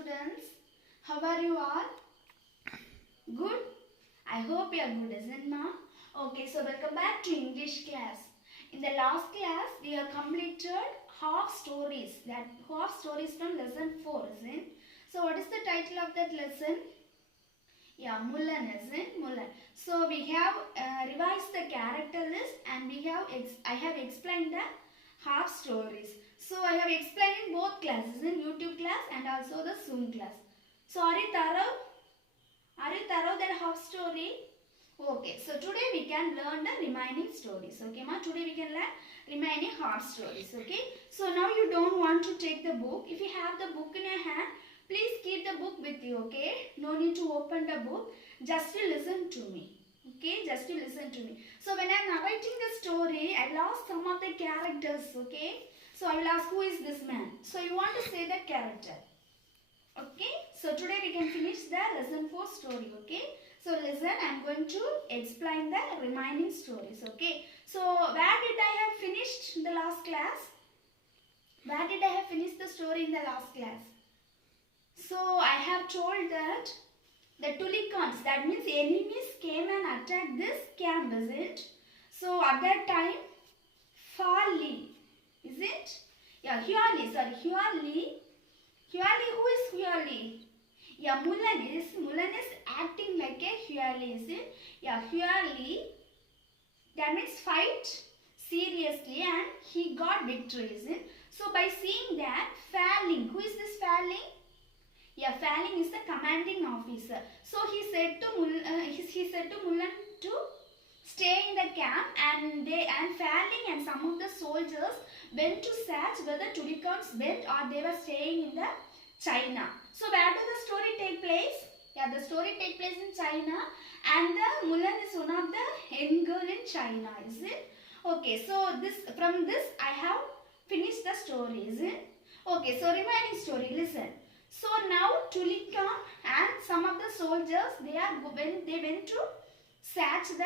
students. How are you all? Good? I hope you are good, isn't ma? Okay, so welcome back to English class. In the last class, we have completed half stories. That half stories from lesson 4, isn't? So what is the title of that lesson? Yeah, Mullen, isn't? Mullen. So we have revised the character list and I have explained the half stories. So I have explained in both classes, in YouTube class and also the Zoom class. So are you thorough? Are you thorough that half story? Okay, so today we can learn the remaining stories. Okay, ma? Today we can learn remaining half stories. Okay, so now you don't want to take the book. If you have the book in your hand, please keep the book with you. Okay, no need to open the book. Just to listen to me. Okay, just to listen to me. So when I am narrating the story, I lost some of the characters. Okay, so I will ask who is this man. So you want to say that character. Okay, so today we can finish the lesson 4 story. Okay, so listen, I am going to explain the remaining stories. Okay, so where did I have finished in the last class? Where did I have finished the story in the last class? So I have told that the Tulicans, that means enemies came and attacked this camp, is it? So at that time, Farley, is it? Yeah, Hurley, Hurley, who is Hurley? Yeah, Mullen is acting like a Hurley, is it? Yeah, Hurley, that means fight seriously and he got victory, is it? So by seeing that, Farling, who is this Farling? Yeah, Farling is the commanding officer. So he said to Mullen to stay in the camp, and Farling and some of the soldiers went to search whether Tulicans went or they were staying in the China. So where does the story take place? Yeah, the story takes place in China, and the Mullen is one of the young girl in China, is it? Okay, so from this I have finished the story, is it? Okay, so remaining story, listen. So now Tulican and some of the soldiers, they went to search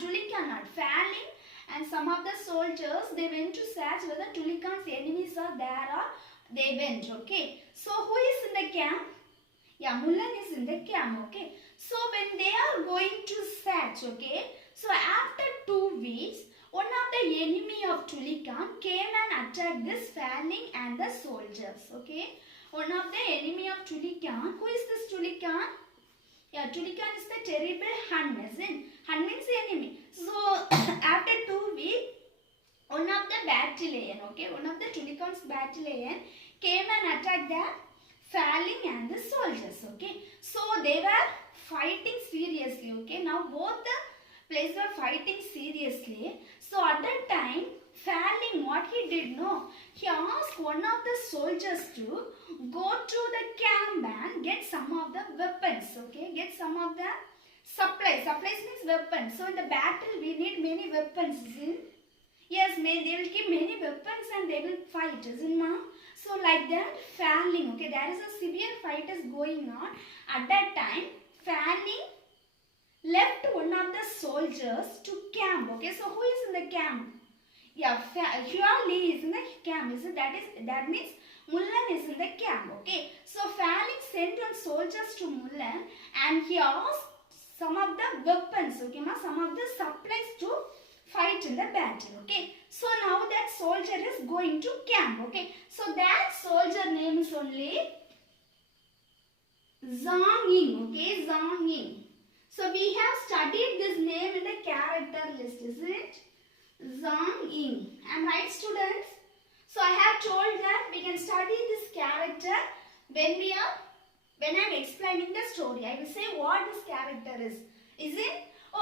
Tulican not Farling, and some of the soldiers, they went to search whether Tulican's enemies are there or they went. Okay, so who is in the camp? Yeah, Mullen is in the camp. Okay, so when they are going to search, okay, so after 2 weeks, one of the enemy of Tulican came and attacked this Farling and the soldiers. Okay, one of the enemy of Tulican. Who is this Tulican? Yeah, Tulican is the terrible Hun, isn't? Hun means enemy. So after 2 weeks, one of the battalion, okay, one of the Tulican's battalion came and attacked the Farling and the soldiers. Okay, so they were fighting seriously. Okay, now both the players were fighting seriously. So at that time, Farling, what he did, no, he asked one of the soldiers to go to the camp and get some of the weapons. Okay, get some of the supplies. Supplies means weapons. So in the battle, we need many weapons. Yes, they will keep many weapons and they will fight, isn't ma? So like that, Farling, okay, there is a severe fight is going on. At that time, Farling left one of the soldiers to camp. Okay, so who is in the camp? Yeah, Hurley is in the camp. That means Mullen is in the camp. Okay, so Farling sent one soldiers to Mullen and he asked some of the weapons. Okay, some of the supplies to fight in the battle. Okay, so now that soldier is going to camp. Okay, so that soldier name is only Zhang Ying. Okay, Zhang Ying. So we have studied this name in the character list, is it? Zhang Ying. Am I right, students? So I have told that we can study this character when I am explaining the story. I will say what this character is. Is it?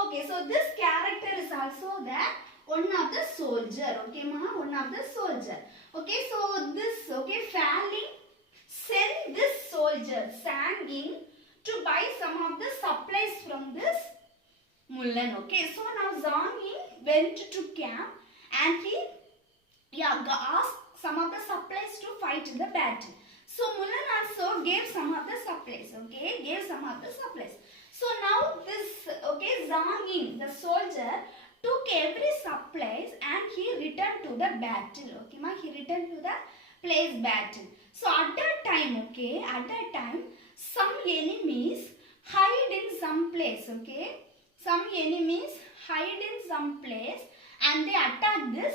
Okay, so this character is also that one of the soldier. Okay, ma, one of the soldier. Okay, so this, okay, Farling sent this soldier, Zhang Ying, to buy some of the supplies from this Mullen. Okay, so now Zhang Ying went to camp and he asked some of the supplies to fight in the battle. So Mullen also gave some of the supplies. Okay, gave some of the supplies. So now this, okay, Zhang Ying, the soldier, took every supplies and he returned to the battle. Okay, ma, he returned to the place battle. So at that time, okay, at that time, some enemies hide in some place, okay. Some enemies hide in some place and they attack this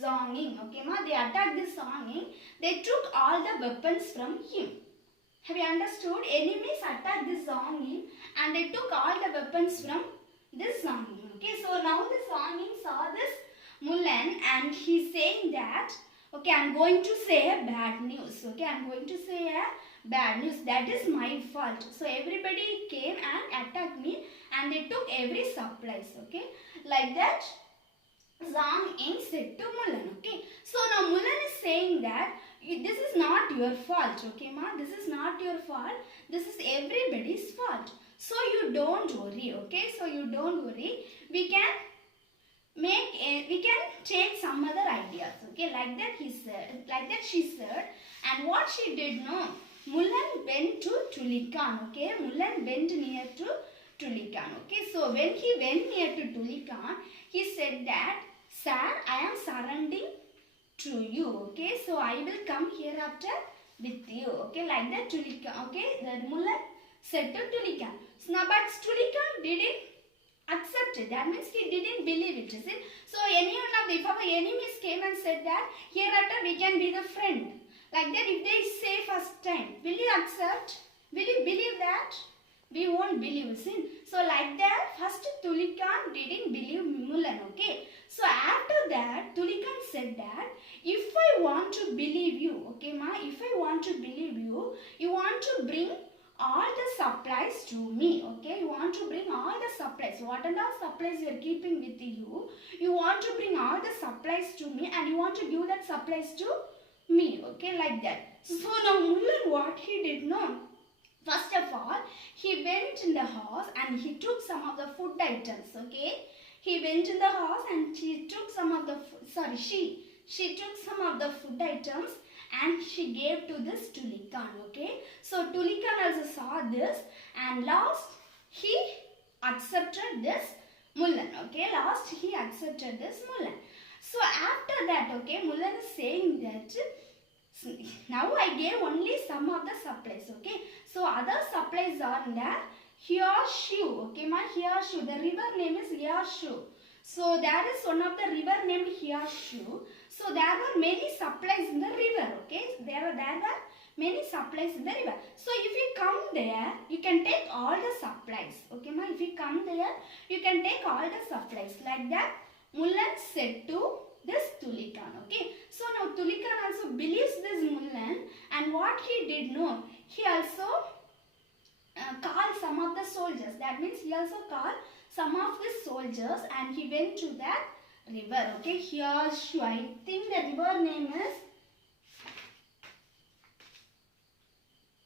Zhang, okay ma. They attacked this Zhang. They took all the weapons from him. Have you understood? Enemies attacked this Zhang and they took all the weapons from this Zhang. Okay, so now this Zhang saw this Mulan and he's saying that, okay, I'm going to say a bad news. Okay, I'm going to say a bad news. That is my fault. So everybody came and attacked me and they took every supplies. Okay, like that Zhang Ying said to Mulan. Okay, so now Mulan is saying that this is not your fault. Okay, ma, this is not your fault. This is everybody's fault. So you don't worry. Okay, so you don't worry. We can take some other ideas. Okay, like that he said, like that she said. And what she did, no, Mulan went to Tulikan. Okay, Mulan went near to Tulikan. Okay, so when he went near to Tulikan, he said that, sir, I am surrendering to you. Okay, so I will come hereafter with you. Okay, like that Tulikan. Okay, that Mulan said to Tulikan. So now, but Tulikan didn't accept it. That means he didn't believe it. Is it? So any one of the, if our enemies came and said that hereafter we can be the friend. Like that, if they say first time, will you accept? Will you believe that? We won't believe, sin. So like that, first Tulikan didn't believe Mulan. Okay. So after that, Tulikan said that if I want to believe you, okay ma, if I want to believe you, you want to bring all the supplies to me. Okay, you want to bring all the supplies. What and all supplies you are keeping with you, you want to bring all the supplies to me and you want to give that supplies to me. Okay, like that. So now Mulan, what he did, no, first of all, he went in the house and he took some of the food items. Okay, he went in the house and she took some of the she took some of the food items and she gave to this Tulikan. Okay, so Tulikan also saw this and last he accepted this Mulan. Okay, last he accepted this Mulan. So after that, okay, Mulan is saying that now I gave only some of the supplies. Okay, so other supplies are in the Hyoshu. Okay, ma, Hyoshu. The river name is Hyoshu. So there is one of the river named Hyoshu. So there were many supplies in the river. Okay, there were many supplies in the river. So if you come there, you can take all the supplies. Okay, ma, if you come there, you can take all the supplies. Like that, Mulan said to this Tulikan. Okay, so now Tulikan also believes this Mulan, and what he did, no, he also called some of the soldiers. That means he also called some of his soldiers and he went to that river. Okay, Hyoshu. I think the river name is,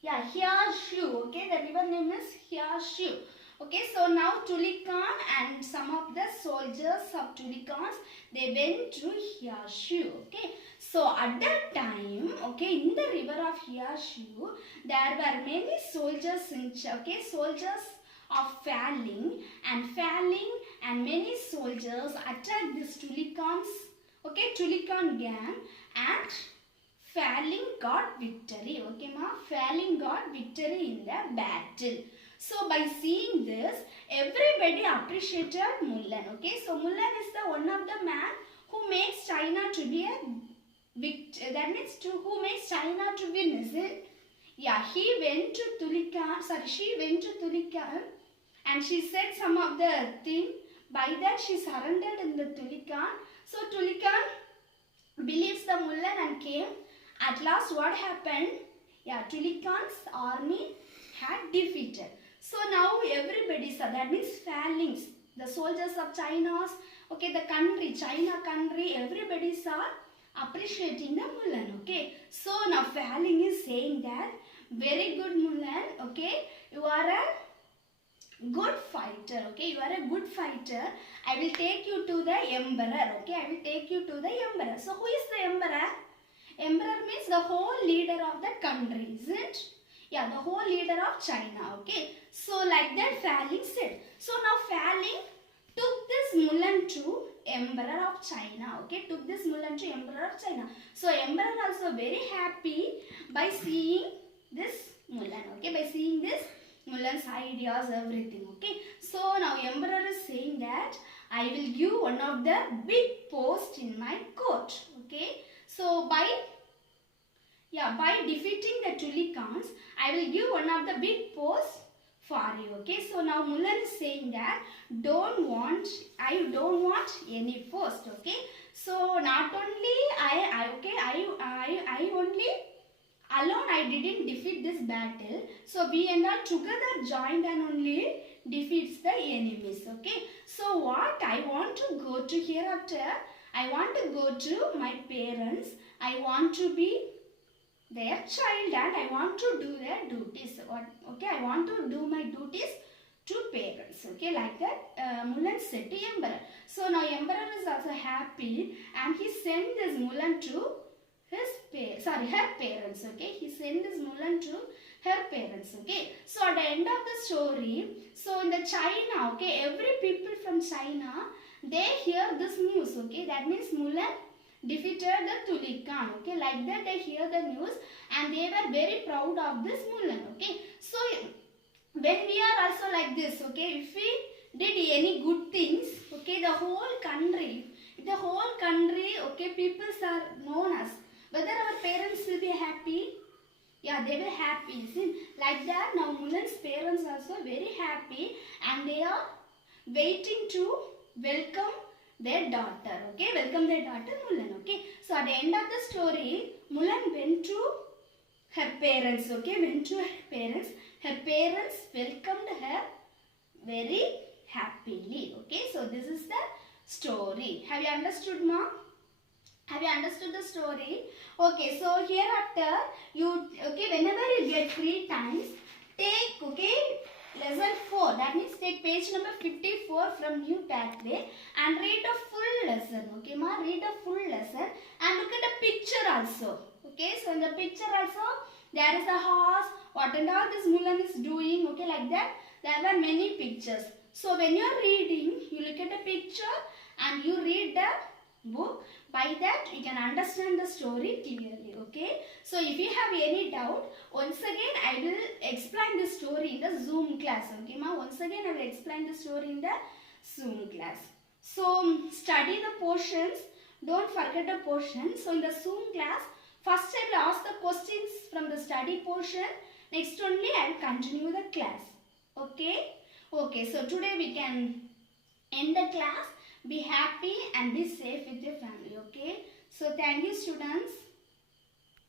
yeah, Hyoshu. Okay, the river name is Hyoshu. Okay, so now Tulikan and some of the soldiers of Tulikans, they went to Hyoshu. Okay, so at that time, okay, in the river of Hyoshu, there were many soldiers, soldiers of Faling and many soldiers attacked this Tulikans, okay, Tulikan gang, and Faling got victory. Okay, ma, Faling got victory in the battle. So by seeing this, everybody appreciated Mulan. Okay, so Mulan is the one of the man who makes China to be a that means who makes China to win, is it? Yeah, he went to Tulikan. She went to Tulikan and she said some of the thing. By that she surrendered in the Tulikan. So Tulikan believes the Mulan and came. At last, what happened? Yeah, Tulikan's army had defeated. So now everybody saw, that means Falings, the soldiers of China's, okay, the country, China country, everybody saw appreciating the Mulan. Okay, so now Faling is saying that, very good Mulan, okay, you are a good fighter. Okay, you are a good fighter. I will take you to the emperor. Okay, I will take you to the emperor. So who is the emperor? Emperor means the whole leader of the country, isn't it? Yeah, the whole leader of China. Okay, so like that Faling said. So now Faling took this Mulan to emperor of China. Okay, took this Mulan to emperor of China. So emperor also very happy. by seeing this Mulan. Okay, by seeing this Mulan's ideas, everything. Okay, so now emperor is saying that I will give one of the big posts in my court. Okay, so by defeating the Tulikans, I will give one of the big posts for you. Okay, so now Mulan is saying that I don't want any post. Okay, so not only I only alone I didn't defeat this battle. So we and all together joined and only defeats the enemies. Okay, so what I want to go to hereafter, I want to go to my parents. I want to be their child and I want to do their duties. Okay, I want to do my duties to parents. Okay, like that Mulan said to emperor. So now emperor is also happy and he sent this Mulan to her parents. Okay, he sent this Mulan to her parents. Okay, so at the end of the story, so in the China, okay, every people from China, they hear this news. Okay, that means Mulan defeated the Tulikan. Okay, like that they hear the news and they were very proud of this Mulan. Okay, so when we are also like this, okay, if we did any good things, okay, the whole country, okay, peoples are known us. Whether our parents will be happy, yeah, they will happy. See, like that now Mulan's parents also very happy and they are waiting to welcome their daughter. Okay, welcome their daughter Mulan. Okay, so at the end of the story, Mulan went to her parents. Okay, went to her parents. Her parents welcomed her very happily. Okay, so this is the story. Have you understood, mom? Have you understood the story? Okay, so hereafter whenever you get free times, take lesson 4. That means take page number 54 from New Pathway and read a full lesson. Okay, ma, read a full lesson and look at the picture also. Okay, so in the picture also there is a horse. What and all this Mulan is doing. Okay, like that. There were many pictures. So when you are reading, you look at the picture and you read the book. By that you can understand the story clearly. Okay, so if you have any doubt, once again I will explain the story in the Zoom class. Okay, ma, once again I will explain the story in the Zoom class. So study the portions, don't forget the portions. So in the Zoom class, first I will ask the questions from the study portion, next only I will continue the class. Okay, so today we can end the class. Be happy and be safe with your family. Okay, so thank you, students.